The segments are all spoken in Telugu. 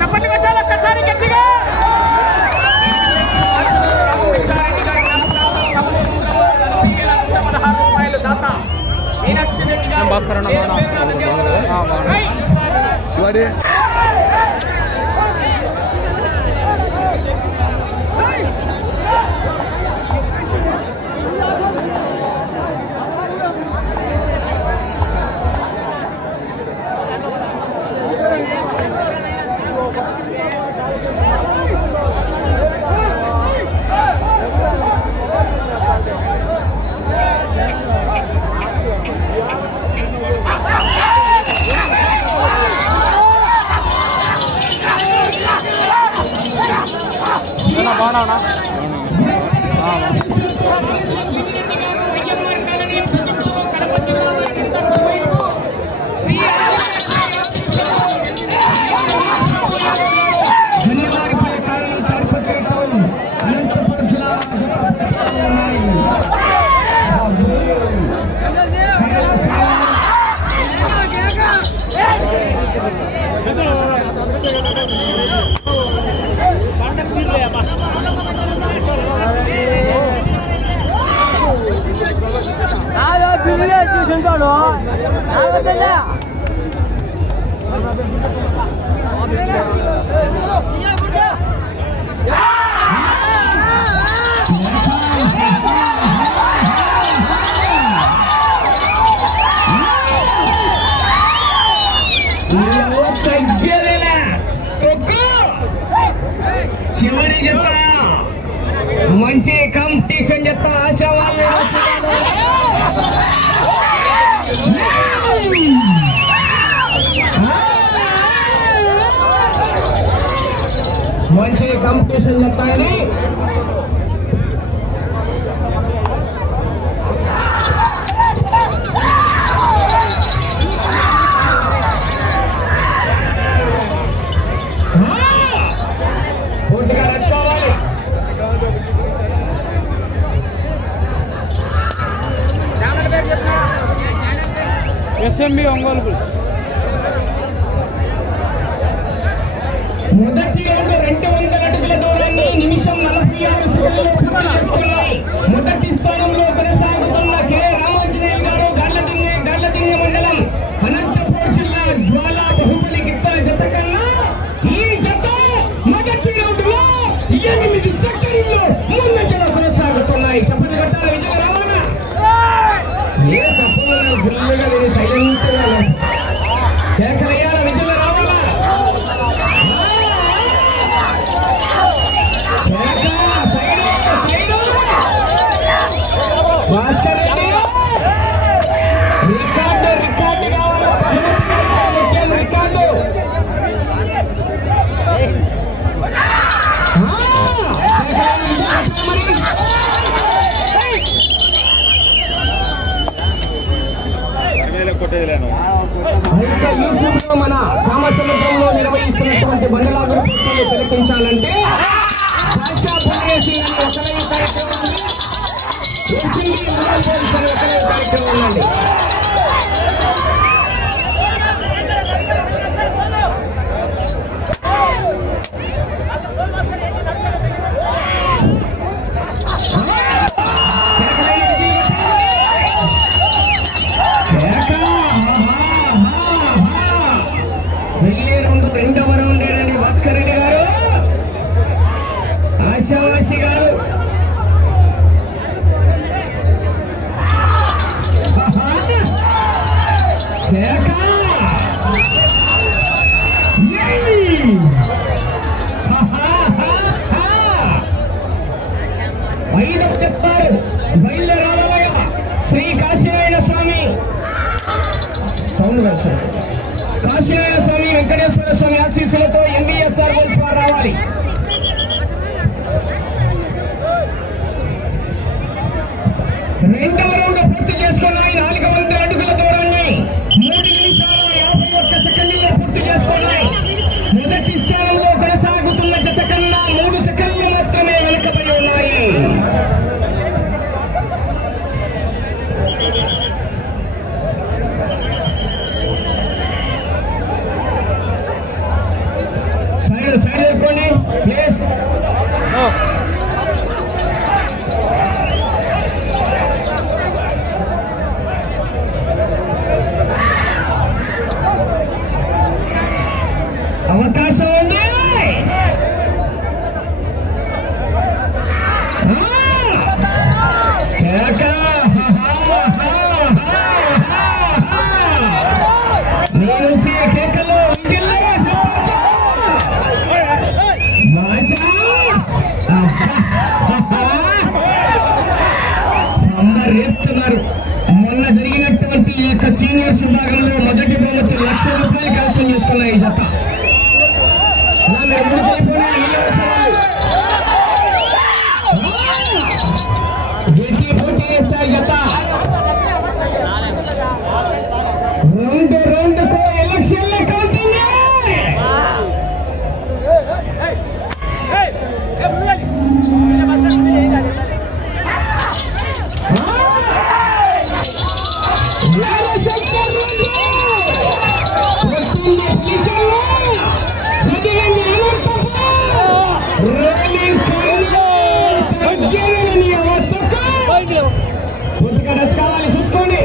చప్పట్లు కొట్టాలి ఒక్కసారి గట్టిగా. శివాడి బాగున్నా చివరి జత మంచి కాంపిటీషన్ జత ఆశావాళ్ళు మంచి కాంపిటీషన్ జత అని ఎస్ఎంబి ఒంగోలు బుల్స్ మొదటి రౌండ్ 200 అడుగుల దూరాన్ని నిమిషం 46 సెకండ్లలో పూర్తి చేసుకున్నాయి. మొదటి స్థానంలో కొనసాగుతున్న కె రామాంజనేయ గారు గార్లదింగ మండలం అనంతపురం జిల్లా జ్వాలా బాహుబలి గిత్తల జత కన్నా ఈ జత మొదటి రౌండ్ లో 8 సెకండ్లు ముందంజలో కొనసాగుతున్నాయి. చెప్పండి కట్టాల విజయ రావాలా ఏ తప్పులు ఫుల్గా లేదు సైలెంట్ గా కేకలయ్యాల విజయ రావాలా భాస్కర్ రెడ్డి రికార్డు కావాలి రికార్డు మన కామసముద్రంలో నిర్వహిస్తున్నటువంటి బండలాగుడు పోటీలు తిలకించాలంటే భాషా భువనేశ్వరి ఒకలైన కార్యక్రమం ఒకలైన కార్యక్రమం ఉందండి. రెండవ రౌండ్ ఏనండి భాస్కర్ రెడ్డి గారు ఆశావాసి గారు ఐదు చెప్పారు బయలుదేరాలయ శ్రీ కాశీనారాయణ స్వామి కాశీనారాయణ స్వామి వెంకటేశ్వర స్వామి ఆశీస్సులతో ఎంబీఎస్ఆర్ బోల్స్ వారు రావాలి. రెండవ రౌండ్ పూర్తి చేసుకున్నాయి. 400 అడుగుల దూరాన్ని 3 నిమిషాల 51 సెకండ్లలో పూర్తి చేసుకున్నాయి. మొదటి స్థానంలో కొనసాగుతున్న జత కన్నా 3 సెకండ్లు మాత్రమే వెనుకబడి ఉన్నాయి. ప్లీజ్ అవకాశం ఉంది. మీ నుంచి కేకలు రేపుతున్నారు. మొన్న జరిగినటువంటి ఈ యొక్క సీనియర్స్ విభాగంలో మొదటి బహుమతి ₹1,00,000 కైవసం చేసుకున్నాయి ఈ జత. పోటీ చేస్తాయి జత. రౌండ్కు ఎలక్షన్ల కౌంటింగ్. చూసుకోండి.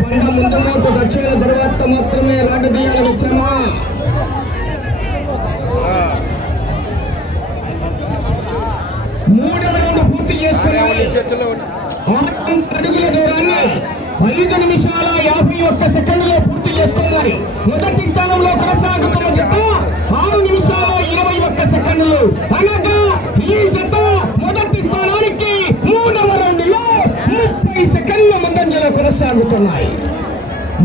బండ ముందు మోటు వచ్చిన తర్వాత మాత్రమే రాడ్డు తీయాలి వచ్చామా. మూడవ రౌండ్ పూర్తి చేసుకున్నాయి. 6 అడుగుల దూరాన్ని 5 నిమిషాల 51 సెకండ్లో పూర్తి చేసుకున్నారు. మొదటి స్థానంలో కొనసాగుతున్న జత 6 నిమిషాల 21 సెకండ్లు. అనగా ఈ జత మొదటి స్థానానికి 3వ రౌండ్లో 30 సెకండ్ల ముందంజలో కొనసాగుతున్నాయి.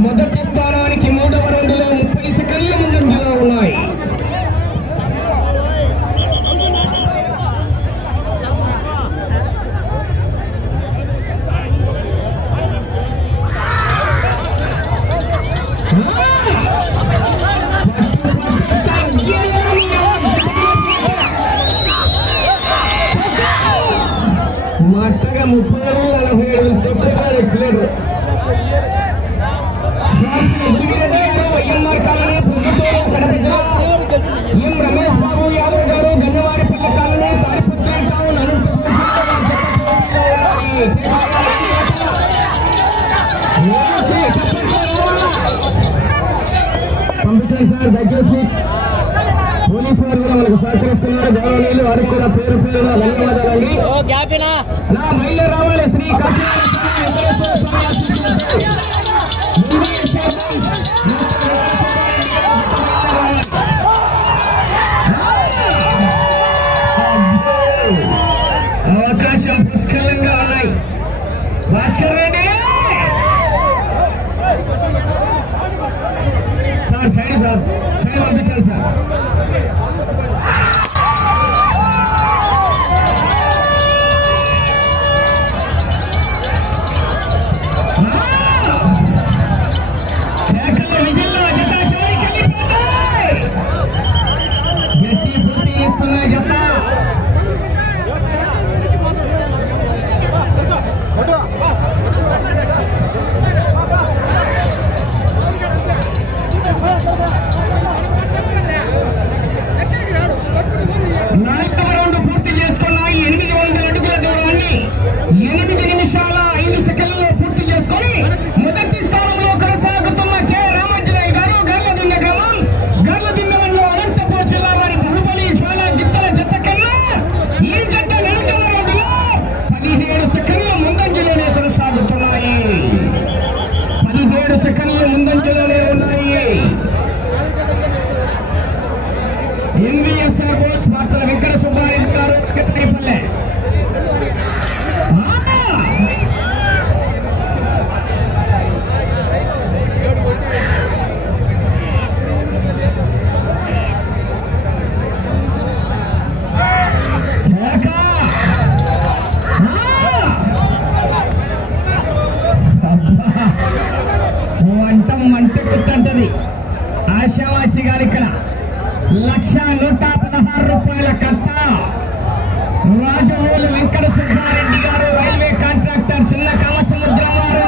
మొదటి స్థానానికి 3వ రౌండ్లో 30 సెకండ్ల ముందంజలో ఉన్నాయి. మట్టగా 30-47 తొక్కుతారు ఎక్సలెంట్. కడప జిల్లా ఎం రమేష్ బాబు యాదవ్ గారు గన్నవారిపల్లి కాలనీ తాడిపత్రి టౌన్ అనంతపురం పంపించండి సార్. దయచేసి పోలీసు వారు కూడా మనకు సహకరిస్తున్నారు. గౌరవనీయులు వారికి కూడా పేరు పేరున ధన్యవాదాలండి. నా మహిళ రావాలి. శ్రీ అవకాశం పుష్కలంగా ఉన్నాయి. భాస్కర్ రెడ్డి సార్ సైడ్ పంపించాలి సార్. ఆశావాసి గారు ఇక్కడ ₹1,116 కట్ట. రాజమూలు వెంకట సుబ్బారెడ్డి గారు రైల్వే కాంట్రాక్టర్ చిన్న కామసముద్రం వారు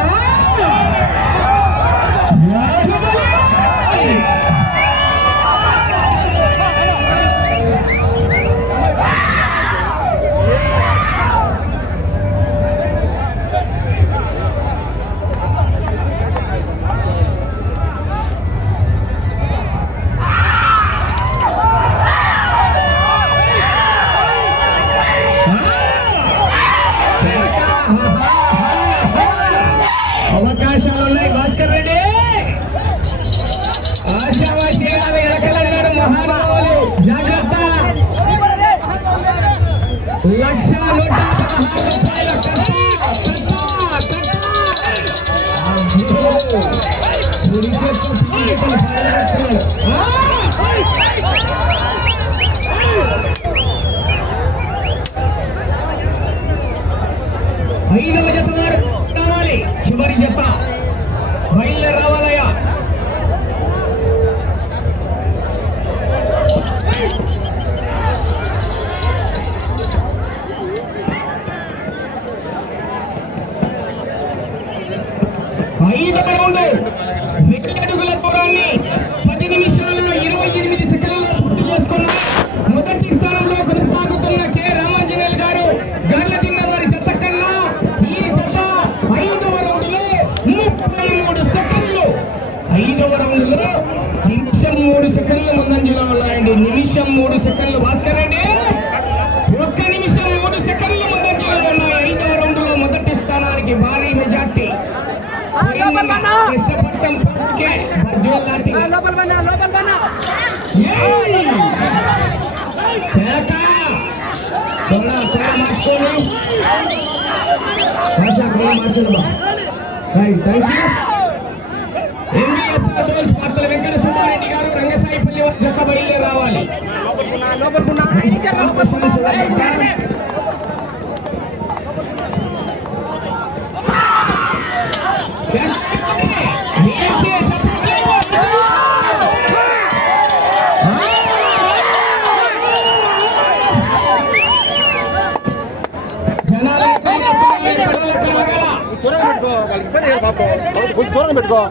ఐదవ జత వారు రావాలి. చివరి జత బయలుదేరి రావాలయ్యా. ఐదవ రౌండ్ 1000 అడుగుల దూరాన్ని 10 నిమిషాలలో 28 సెకండ్లలో పూర్తి చేసుకున్నారు. మొదటి స్థానంలో కొనసాగుతున్న కె రామాంజనేయులు గారు గర్లదిన్న వారి జత కన్నా ఈ జత 5వ రౌండ్లో 33 సెకండ్లు. 5వ రౌండ్లో నిమిషం 3 సెకండ్లు ముందంజలో ఉన్నాయండి. నిమిషం 3 సెకండ్లు భాస్కర్ రెడ్డి, 1 నిమిషం 3 సెకండ్లు ముందంజలో ఉన్నాయి. 5వ రౌండ్లో మొదటి స్థానానికి భారీ మెజార్టీ. కృష్ణపట్నం వెంకట సుబ్బారెడ్డి గారు రంగసాయిపల్లి జత బయలుదేరి రావాలి. దూరం పెట్టుకో.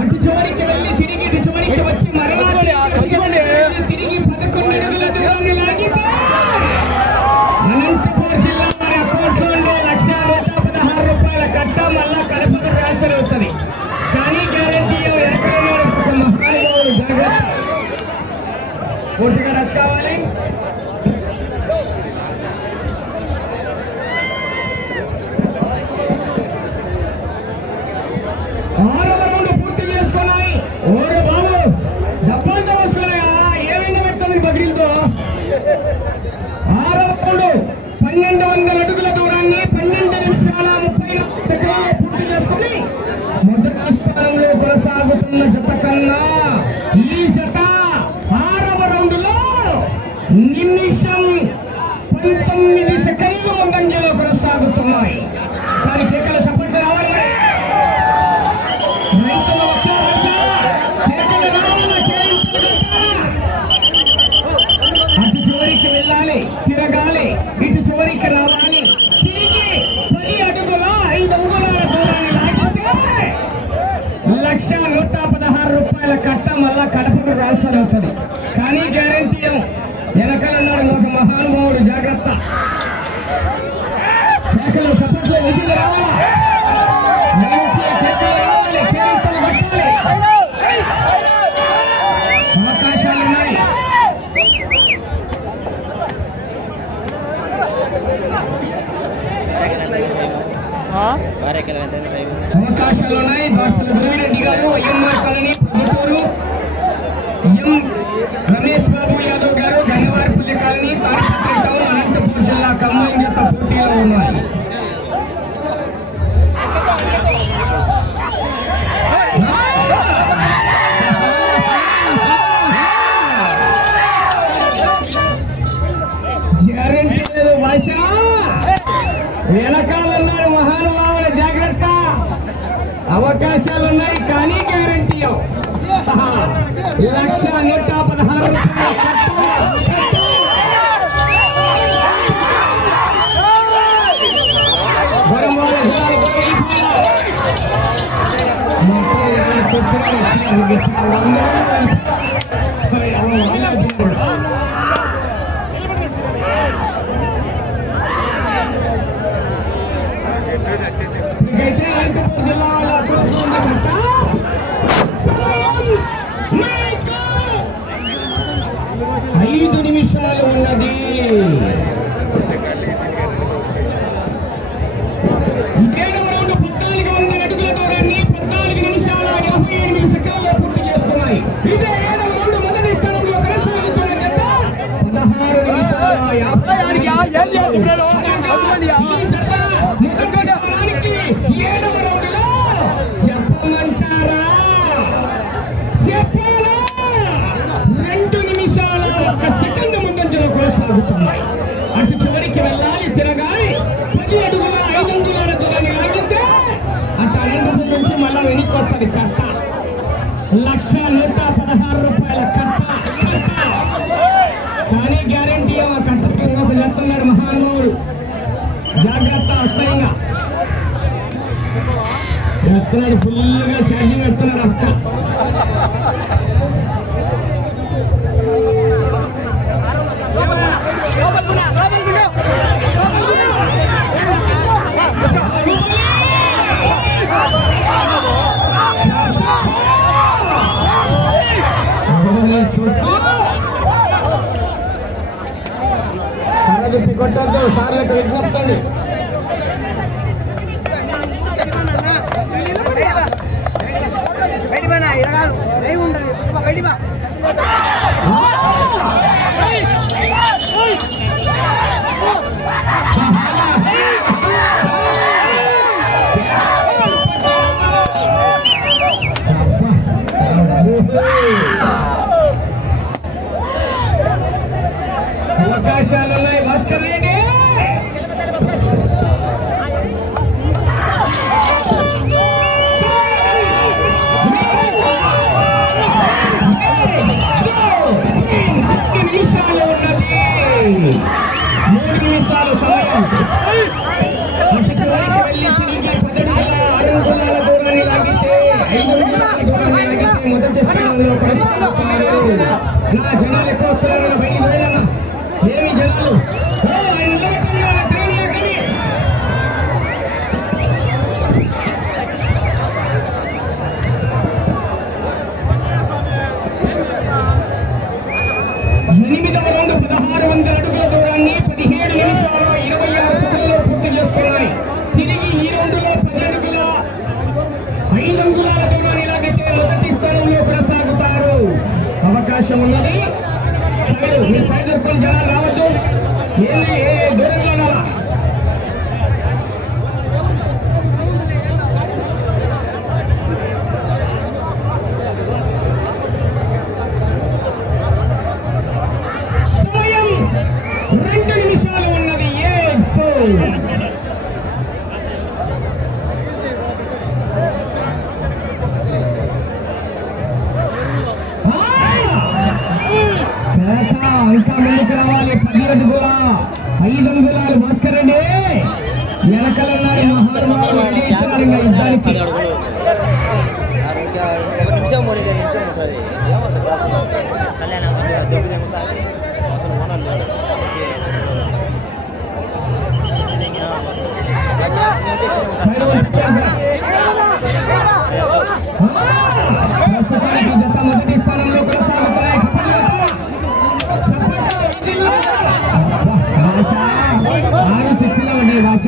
అటు చివరికి వెళ్ళి తిరిగి ఇటు చివరికి వచ్చి తిరిగి 11 అడుగుల దూరాన్ని లాగితే అనంతపురం జిల్లా వారి అకౌంట్లో ఉండే 1,116 రూపాయల కట్ట మళ్ళా కడపకు ట్రాన్స్ఫర్ అవుతుంది. కానీ గ్యారెంటీ ఎక్కడ మహానుభావుడు జాగ్రత్త పూర్తిగా రచ్ కావాలి. ఓరే బాబు డబ్బంతా వస్తున్నాయా? ఏమైనా వ్యక్తం బగిరితో 6వ రౌండ్ 1200 అడుగుల దూరాన్ని 12 నిమిషాల 34 సెకండ్లలో పూర్తి చేసుకుని మొదటి స్థానంలో కొనసాగుతున్న జత కన్నా ఈ జత 6వ రౌండ్లో నిమిషం 19 సెకండ్లు ముందంజలో కొనసాగుతున్నాయి. దాని కేకలు చప్పట్లు రావాలి. అటు చివరికి వెళ్ళాలి, తిరగాలి, ఇటు చివరికి రావాలి. తిరిగి 10 అడుగుల 5 అంగుళాల దూరాన్ని లాగితే 1,116 రూపాయల కట్ట మళ్ళా కడపకు ట్రాన్స్ఫర్ అవుతుంది. కానీ గ్యారెంటీ వెనకాలన్నాడు ఒక మహానుభావుడు జాగ్రత్త. శాఖలో సపోర్ట్లో విజులు రావాలా, అవకాశాలున్నాయి. అవకాశాలున్నాయి. దాసరి రవిరెడ్డి గారు, ఐఎంఆర్ కాలనీ గుంటూరు, ఎం రమేష్ బాబు యాదవ్ గారు, గన్నవారిపల్లి కాలనీ, తాడిపత్రి టౌన్, అనంతపురం జిల్లా కంబైన్ యొక్క పోటీలో ఉన్నాయి. గ్యారెంటీ లేదు భాష, వెనకాలన్నాడు మహానుభావుల జాగ్రత్త. అవకాశాలున్నాయి కానీ గ్యారెంటీ 1,116 ఇకైతే అనంతపురం జిల్లా వాళ్ళ చెప్పమంటారా? చెప్పాలా? 2 నిమిషాల 1 సెకండ్ ముందంజలో కొనసాగుతున్నాయి. అటు చివరికి వెళ్ళాలి, తిరగాలి. 10 అడుగుల 5 అంగుళాల దూరాన్ని లాగితే అటు అనంతపురం నుంచి మళ్ళా వెనక్కి వస్తుంది కట్ట. 1,116 రూపాయల కట్ట. కానీ గ్యారంటీ ఆ కట్ట కింద చెప్తున్నాడు మహానుభావుడు. జాగ్రత్త, అర్థంగా చెప్తున్నాడు. ఫుల్గా ఛార్జింగ్ పెడుతున్నాడు అక్క. కొట్టద్దు, సార్లకు విజ్ఞప్తండి. అవకాశాలున్నాయి భాస్కర్ రెడ్డి. నిమిషాలు ఉన్నది, 3 నిమిషాలు సమయం. అటు చివరికి వెళ్ళి తిరిగి 10 అడుగుల 6 అంగుళాల దూరాన్ని లాగితే 5 అంగుళాల దూరాన్ని లాగితే మొదటి స్థానంలో కొనసాగుతున్నారు. నా జనాలు ఎక్కువ వస్తున్నారు, బయటికి వెళ్ళాలా? ఏమి జనాలు ఎనిమిదవ రౌండ్ 1600 అడుగుల దూరాన్ని 17 నిమిషాలు 26 సెకండ్లలో పూర్తి చేసుకున్నాయి. తిరిగి ఈ రౌండ్లో 10 అడుగుల 5 అంగుళాల దూరాన్ని లాగితే మొదటి స్థానంలో కొనసాగుతారు. అవకాశం ఉన్నది. మీరు సైడ్ దొరుకుని జనాలు రావద్దు, ఏ దూరంలో ఉండాలా? సమయం 2 నిమిషాలు ఉన్నది. ఇంకా ముందుకు రావాలి. 10 అడుగుల 5 అంగుళాలు భాస్కర్ రెడ్డి వెనకలున్నారు. మహానుభావులు అడిగిస్తున్నారు. ఇంకా యుద్ధానికి జత మొదటి స్థానంలో కొనసాగుతున్నాయి. 6 ఉండే భాష.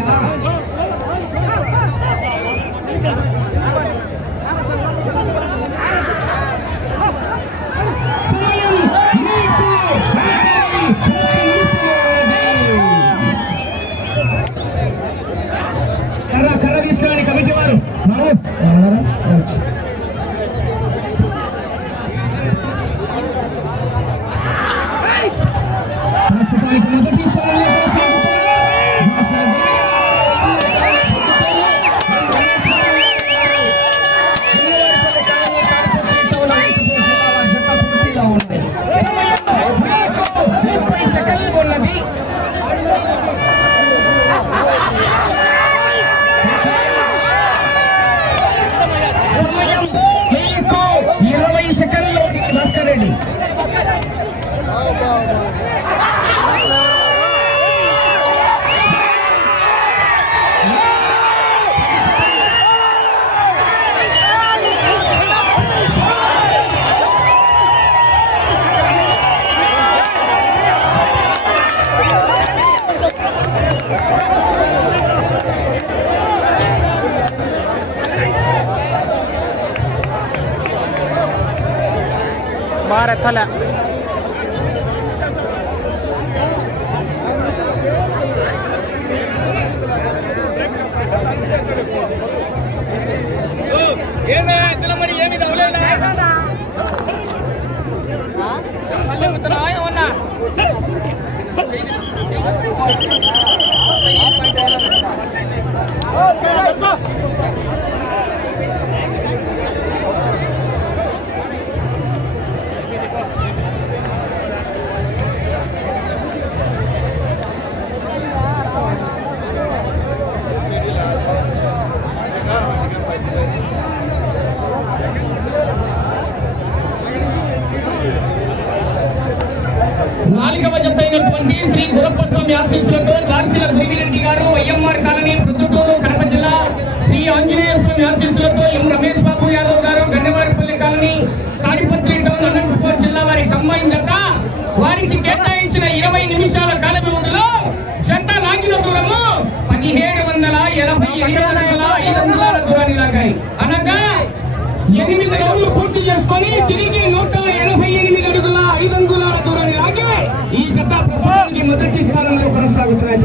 కర్ర తీసుకురండి కమిటీ వారు. ప్రస్తుతానికి మొదటి స్థానంలో बाहर थला నాలుగవ జత అయినటువంటి శ్రీ గురప్పస్వామి ఆశీస్సులతో దార్శిల దేవిరెడ్డి గారు వైఎంఆర్ కాలనీ ప్రొద్దుటూరు కడప జిల్లా, శ్రీ ఆంజనేయ స్వామి ఆశీస్సులతో ఎం రమేష్ బాబు యాదవ్ గారు గన్నవారిపల్లి కాలనీ తాడిపత్రి టౌన్ అనంతపురం జిల్లా వారి కంబైన్ జత వారికి కేటాయించిన 20 నిమిషాల కాల వ్యవధిలో జత లాగిన దూరము 1788.5 దూరాన్ని లాగాయి. అనగా 8 రౌండ్లు పూర్తి చేసుకొని తిరిగి 188 అడుగుల 5 అంగుళాల దూరాన్ని లాగి ఈ జత ప్రపంచానికి మొదటి స్థానంలో కొనసాగుతున్నాయి.